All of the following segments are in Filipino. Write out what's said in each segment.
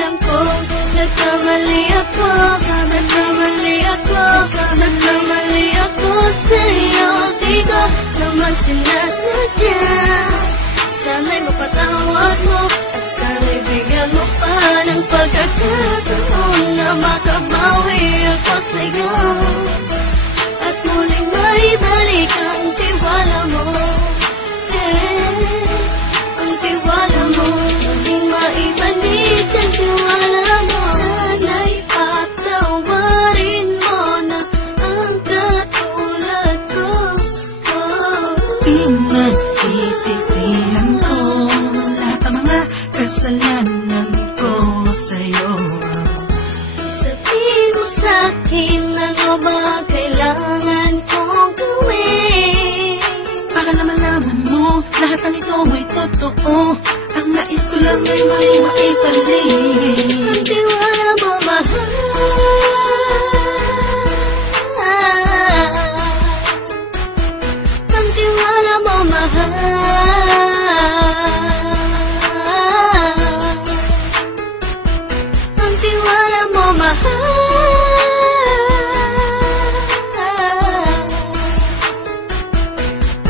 Alam kong nagkamali ako, nagkamali ako, nagkamali ako sa'yo. Di ko naman sinasadya. Sana'y mapatawad mo at sana'y bigyan mo pa ng pagkakataon na makabawi ako sa'yo at muling maibalik ang tiwala mo. Ang tiwala mo, muling maibalik ang tiwala mo. Sana'y patawarin mo na ang katulad ko. Pinagsisisihan ko lahat ng mga kasalanan ko sa'yo. Sabihin mo sa'kin ano ba kailangan kong gawin Para na malaman mo lahat ng ito ay totoo. Ang nais ko lang ay may maibalik ang tiwala mo, mahal. Ang tiwala mo, mahal. Ang tiwala mo, mahal.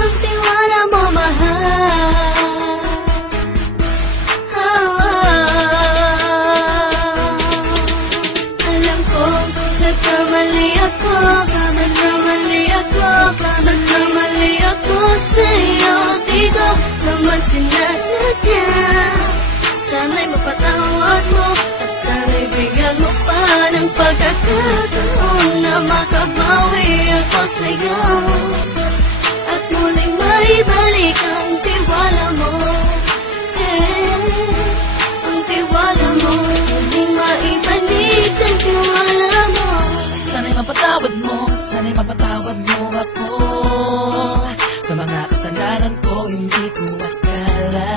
Ang tiwala mo, mahal. Alam kong nagkamali ako, nagkamali ako, nagkamali ako sa'yo. Di ko naman sinasadya. Sana'y mapatawad mo at sana'y bigyan mo pa ng pagkakataon na makabawi ako sa'yo at muling maibalik ang tiwala mo. Ang tiwala mo, muling maibalik ang tiwala mo. Sana'y mapatawad mo, sana'y mapatawad mo ako sa mga kasalanan ko. Hindi ko akala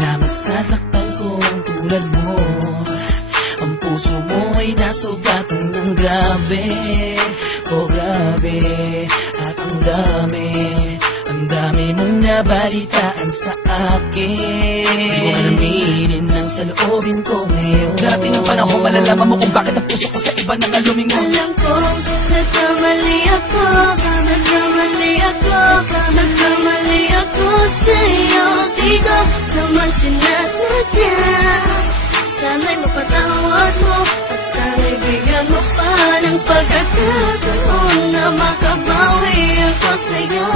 na masasaktan ko ang tulad mo. Ang puso mo ay nasugatan ng grabe, oh grabe. At ang dami mong nabalitaan sa akin. Di ko alaminin ang saloobin ko ngayon. Darating ang panahon, malalaman mo kung bakit ang puso ko sa iba nang alumingon. Alam kong nagkamali ako, nagkamali ako, nagkamali ako sa'yo. Di ko naman sinasadya. Sana'y mapatawad mo at sana'y bigyan mo pa ng pagkakataon na makabawi ako sa'yo